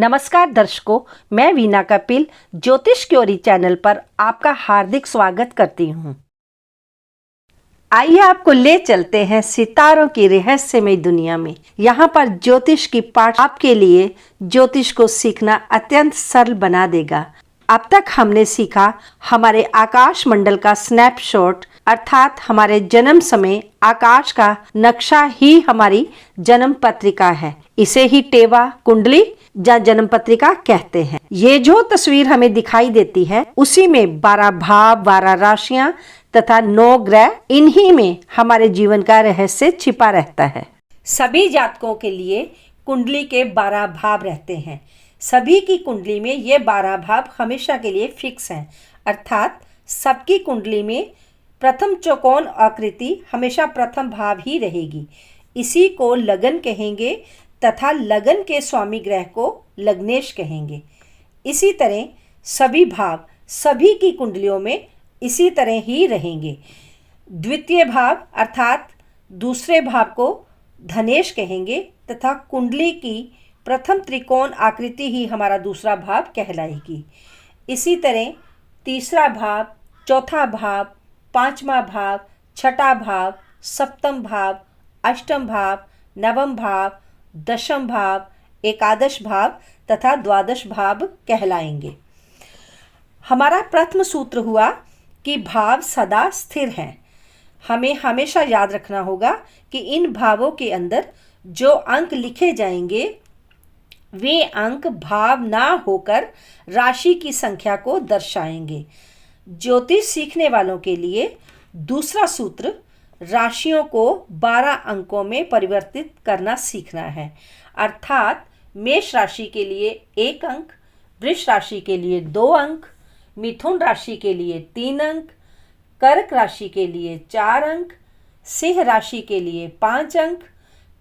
नमस्कार दर्शकों, मैं वीना कपिल ज्योतिष क्योरी चैनल पर आपका हार्दिक स्वागत करती हूँ। आइए आपको ले चलते हैं सितारों की रहस्यमय दुनिया में। यहाँ पर ज्योतिष की पाठ आपके लिए ज्योतिष को सीखना अत्यंत सरल बना देगा। अब तक हमने सीखा हमारे आकाश मंडल का स्नैपशॉट, अर्थात हमारे जन्म समय आकाश का नक्शा ही हमारी जन्म पत्रिका है। इसे ही टेवा, कुंडली या जन्म पत्रिका कहते हैं। ये जो तस्वीर हमें दिखाई देती है उसी में 12 भाव, 12 राशियां तथा 9 ग्रह, इन्हीं में हमारे जीवन का रहस्य छिपा रहता है। सभी जातकों के लिए कुंडली के 12 भाव रहते हैं। सभी की कुंडली में ये 12 भाव हमेशा के लिए फिक्स हैं, अर्थात सबकी कुंडली में प्रथम चौकोन आकृति हमेशा प्रथम भाव ही रहेगी। इसी को लगन कहेंगे तथा लगन के स्वामी ग्रह को लग्नेश कहेंगे। इसी तरह सभी भाव सभी की कुंडलियों में इसी तरह ही रहेंगे। द्वितीय भाव अर्थात दूसरे भाव को धनेश कहेंगे तथा कुंडली की प्रथम त्रिकोण आकृति ही हमारा दूसरा भाव कहलाएगी। इसी तरह तीसरा भाव, चौथा भाव, पांचवा भाव, छठा भाव, सप्तम भाव, अष्टम भाव, नवम भाव, दशम भाव, एकादश भाव तथा द्वादश भाव कहलाएंगे। हमारा प्रथम सूत्र हुआ कि भाव सदा स्थिर हैं। हमें हमेशा याद रखना होगा कि इन भावों के अंदर जो अंक लिखे जाएंगे वे अंक भाव ना होकर राशि की संख्या को दर्शाएंगे। ज्योतिष सीखने वालों के लिए दूसरा सूत्र राशियों को 12 अंकों में परिवर्तित करना सीखना है, अर्थात मेष राशि के लिए 1 अंक, वृष राशि के लिए 2 अंक, मिथुन राशि के लिए 3 अंक, कर्क राशि के लिए 4 अंक, सिंह राशि के लिए 5 अंक,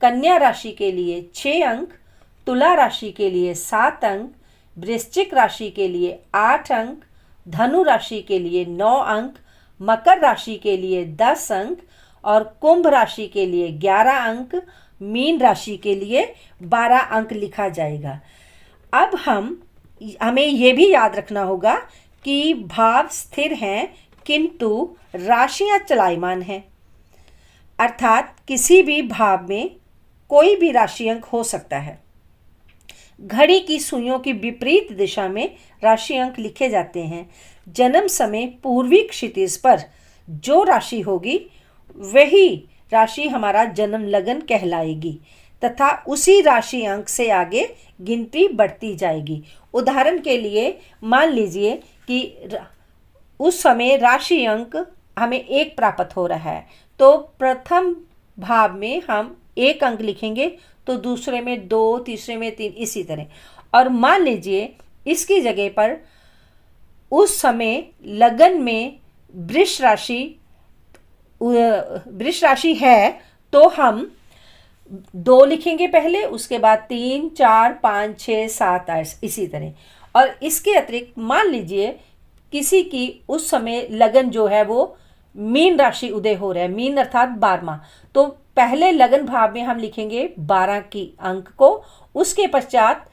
कन्या राशि के लिए 6 अंक, तुला राशि के लिए 7 अंक, वृश्चिक राशि के लिए 8 अंक, धनु राशि के लिए 9 अंक, मकर राशि के लिए 10 अंक और कुंभ राशि के लिए 11 अंक, मीन राशि के लिए 12 अंक लिखा जाएगा। अब हमें ये भी याद रखना होगा कि भाव स्थिर हैं किंतु राशियां चलायमान हैं, अर्थात किसी भी भाव में कोई भी राशि अंक हो सकता है। घड़ी की सुइयों की विपरीत दिशा में राशि अंक लिखे जाते हैं। जन्म समय पूर्वी क्षितिज पर जो राशि होगी वही राशि हमारा जन्म लगन कहलाएगी तथा उसी राशि अंक से आगे गिनती बढ़ती जाएगी। उदाहरण के लिए मान लीजिए कि उस समय राशि अंक हमें 1 प्राप्त हो रहा है, तो प्रथम भाव में हम 1 अंक लिखेंगे, तो दूसरे में 2, तीसरे में 3, इसी तरह। और मान लीजिए इसकी जगह पर उस समय लगन में वृष राशि है तो हम 2 लिखेंगे पहले, उसके बाद 3, 4, 5, 6, 7, 8, इसी तरह। और इसके अतिरिक्त मान लीजिए किसी की उस समय लगन जो है वो मीन राशि उदय हो रहा है, मीन अर्थात 12वां, तो पहले लगन भाव में हम लिखेंगे 12 की अंक को, उसके पश्चात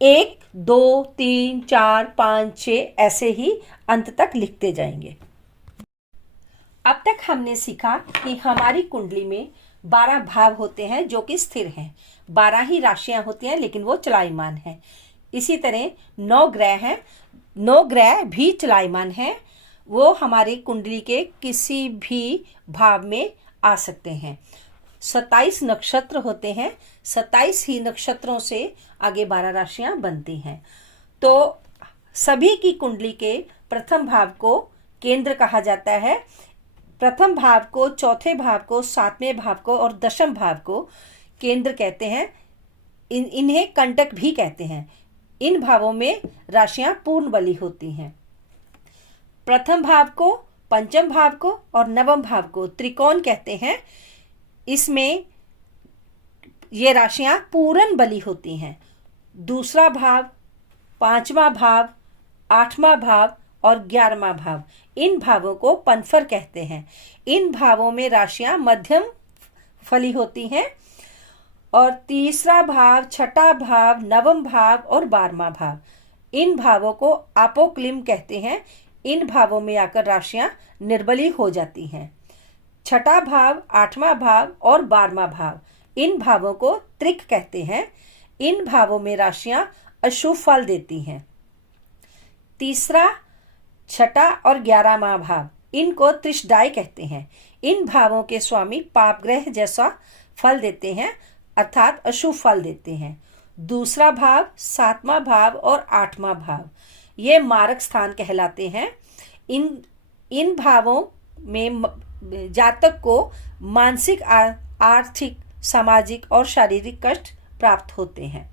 1, 2, 3, 4, 5, 6 ऐसे ही अंत तक लिखते जाएंगे। अब तक हमने सीखा कि हमारी कुंडली में 12 भाव होते हैं जो कि स्थिर हैं, 12 ही राशियां होती हैं लेकिन वो चलायमान हैं। इसी तरह 9 ग्रह हैं, 9 ग्रह भी चलायमान हैं, वो हमारी कुंडली के किसी भी भाव में आ सकते हैं। 27 नक्षत्र होते हैं, 27 ही नक्षत्रों से आगे 12 राशियां बनती हैं। तो सभी की कुंडली के प्रथम भाव को केंद्र कहा जाता है, प्रथम भाव को, चौथे भाव को, 7वें भाव को और दशम भाव को केंद्र कहते हैं। इन्हें कंटक भी कहते हैं। इन भावों में राशियां पूर्ण बली होती हैं। प्रथम भाव को, पंचम भाव को और नवम भाव को त्रिकोण कहते हैं। इसमें ये राशियां पूर्ण बली होती हैं। दूसरा भाव, 5वां भाव, 8वां भाव और 11वां भाव, इन भावों को पनफर कहते हैं। इन भावों में राशियां मध्यम फली होती हैं और तीसरा भाव, छठा भाव, नवम भाव और 12वां भाव, इन भावों को अपोक्लिम कहते हैं। इन भावों में आकर राशियां निर्बली हो जाती हैं। छठा भाव, 8वां भाव और 12वां भाव, इन भावों को त्रिक कहते हैं। इन भावों में राशियां अशुभ फल देती हैं। तीसरा, छठा और 11वां भाव, इनको त्रिशदाई कहते हैं। इन भावों के स्वामी पाप ग्रह जैसा फल देते हैं, अर्थात अशुभ फल देते हैं। दूसरा भाव, 7वां भाव और 8वां भाव, ये मारक स्थान कहलाते हैं। इन भावों में जातक को मानसिक, आर्थिक, सामाजिक और शारीरिक कष्ट प्राप्त होते हैं।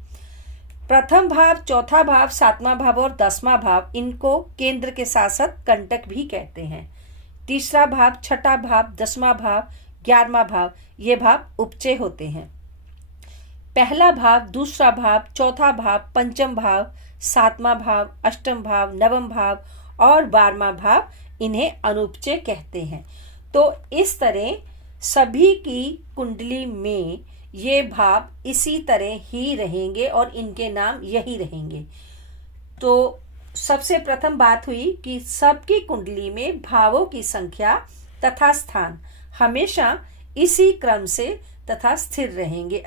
प्रथम भाव, चौथा भाव, 7वां भाव और 10वां भाव, इनको केंद्र के साथ साथ कंटक भी कहते हैं। तीसरा भाव, छठा भाव, 10वां भाव, 11वां भाव, ये भाव उपचय होते हैं। पहला भाव, दूसरा भाव, चौथा भाव, पंचम भाव, 7वां भाव, अष्टम भाव, नवम भाव और 12वां भाव, इन्हें अनुपचय कहते हैं। तो इस तरह सभी की कुंडली में ये भाव इसी तरह ही रहेंगे और इनके नाम यही रहेंगे। तो सबसे प्रथम बात हुई कि सबकी कुंडली में भावों की संख्या तथा स्थान हमेशा इसी क्रम से तथा स्थिर रहेंगे,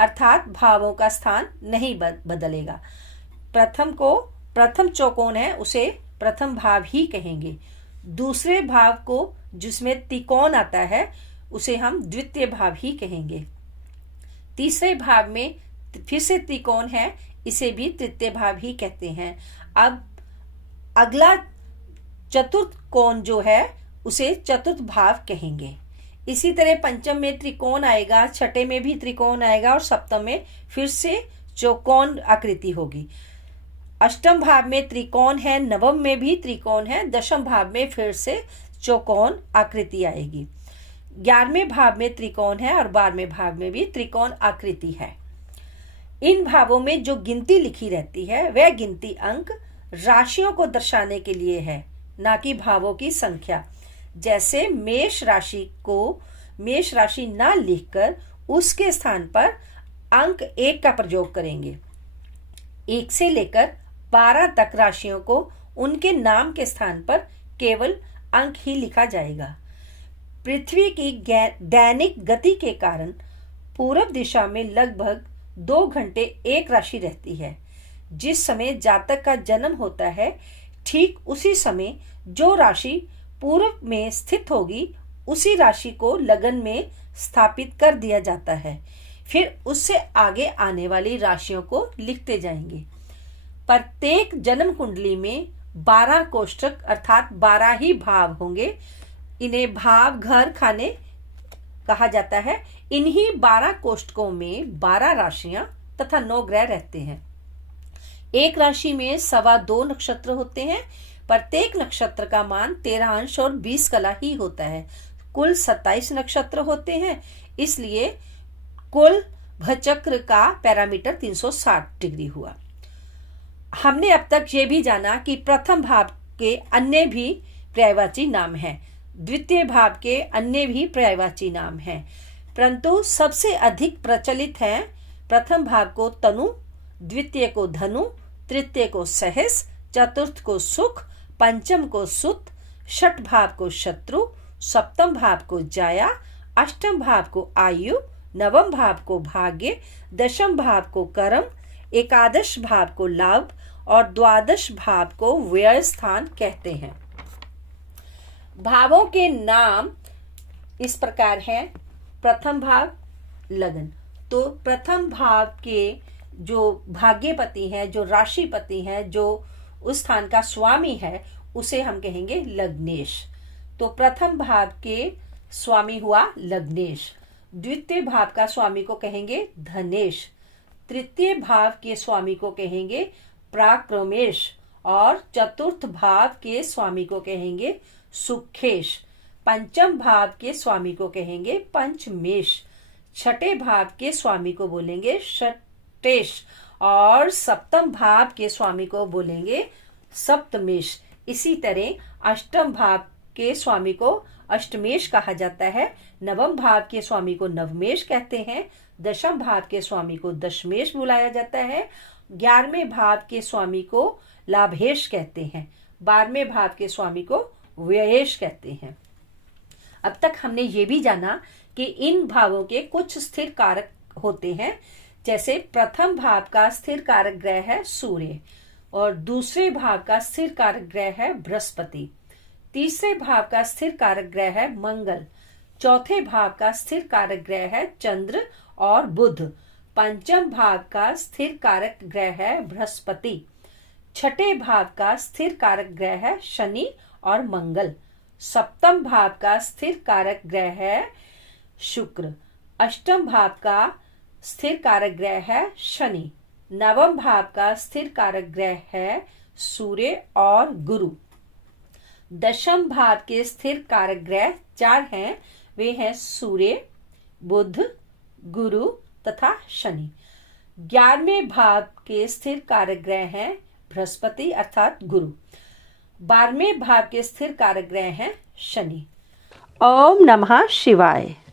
अर्थात भावों का स्थान नहीं बदलेगा। प्रथम चौकोन है उसे प्रथम भाव ही कहेंगे। दूसरे भाव को जिसमें त्रिकोण आता है उसे हम द्वितीय भाव ही कहेंगे। तीसरे भाव में फिर से त्रिकोण है, इसे भी तृतीय भाव ही कहते हैं। अब अगला चतुर्थ कोण जो है उसे चतुर्थ भाव कहेंगे। इसी तरह पंचम में त्रिकोण आएगा, छठे में भी त्रिकोण आएगा और सप्तम में फिर से चौकोन आकृति होगी। अष्टम भाव में त्रिकोण है, नवम में भी त्रिकोण है, दशम भाव में फिर से चौकोन आकृति आएगी। 11वें भाव में त्रिकोण है और 12वें भाव में भी त्रिकोण आकृति है। इन भावों में जो गिनती लिखी रहती है वह गिनती अंक राशियों को दर्शाने के लिए है, ना कि भावों की संख्या। जैसे मेष राशि को मेष राशि ना लिखकर उसके स्थान पर अंक 1 का प्रयोग करेंगे। 1 से लेकर 12 तक राशियों को उनके नाम के स्थान पर केवल अंक ही लिखा जाएगा। पृथ्वी की दैनिक गति के कारण पूर्व दिशा में लगभग 2 घंटे एक राशि रहती है। जिस समय जातक का जन्म होता है ठीक उसी समय जो राशि पूर्व में स्थित होगी उसी राशि को लगन में स्थापित कर दिया जाता है। फिर उससे आगे आने वाली राशियों को लिखते जाएंगे। प्रत्येक जन्म कुंडली में 12 कोष्ठक अर्थात 12 ही भाव होंगे। इन्हें भाव घर खाने कहा जाता है। इन्हीं 12 कोष्ठकों में 12 राशियां तथा 9 ग्रह रहते हैं। एक राशि में 2.25 नक्षत्र होते हैं। प्रत्येक नक्षत्र का मान 13 अंश और 20 कला ही होता है। कुल 27 नक्षत्र होते हैं, इसलिए कुल भचक्र का पैरामीटर 360 डिग्री हुआ। हमने अब तक ये भी जाना कि प्रथम भाव के अन्य भी पर्यायवाची नाम हैं, द्वितीय भाव के अन्य भी पर्यायवाची नाम हैं, परंतु सबसे अधिक प्रचलित है प्रथम भाव को तनु, द्वितीय को धनु, तृतीय को सहस, चतुर्थ को सुख, पंचम को सुत, षठ भाव को शत्रु, सप्तम भाव को जाया, अष्टम भाव को आयु, नवम भाव को भाग्य, दशम भाव को कर्म, एकादश भाव को लाभ और द्वादश भाव को व्यय स्थान कहते हैं। भावों के नाम इस प्रकार हैं। प्रथम भाव लगन, तो प्रथम भाव के जो भाग्यपति हैं, जो राशिपति हैं, जो उस स्थान का स्वामी है, उसे हम कहेंगे लग्नेश। तो प्रथम भाव के स्वामी हुआ लग्नेश। द्वितीय भाव का स्वामी को कहेंगे धनेश। तृतीय भाव के स्वामी को कहेंगे पराक्रमेश और चतुर्थ भाव के स्वामी को कहेंगे सुखेश। पंचम भाव के स्वामी को कहेंगे पंचमेश। छठे भाव के स्वामी को बोलेंगे षटेश और सप्तम भाव के स्वामी को बोलेंगे सप्तमेश। इसी तरह अष्टम भाव के स्वामी को अष्टमेश कहा जाता है। नवम भाव के स्वामी को नवमेश कहते हैं। दशम भाव के स्वामी को दशमेश बुलाया जाता है। 11वें भाव के स्वामी को लाभेश कहते हैं। 12वें भाव के स्वामी को व्ययेश कहते हैं। अब तक हमने ये भी जाना कि इन भावों के कुछ स्थिर कारक होते हैं। जैसे प्रथम भाव का स्थिर कारक ग्रह है सूर्य और दूसरे भाव का स्थिर कारक ग्रह है बृहस्पति। तीसरे भाव का स्थिर कारक ग्रह है मंगल। चौथे भाव का स्थिर कारक ग्रह है चंद्र और बुध। पंचम भाव का स्थिर कारक ग्रह है बृहस्पति। छठे भाव का स्थिर कारक ग्रह है शनि और मंगल। सप्तम भाव का स्थिर कारक ग्रह है शुक्र। अष्टम भाव का स्थिर कारक ग्रह है शनि। नवम भाव का स्थिर कारक ग्रह है सूर्य और गुरु। दशम भाव के स्थिर कारक ग्रह 4 हैं। वे हैं सूर्य, बुध, गुरु तथा शनि। 11वें भाव के स्थिर कारक ग्रह हैं बृहस्पति अर्थात गुरु। 12वें भाव के स्थिर कारक ग्रह हैं शनि। ओम नमः शिवाय।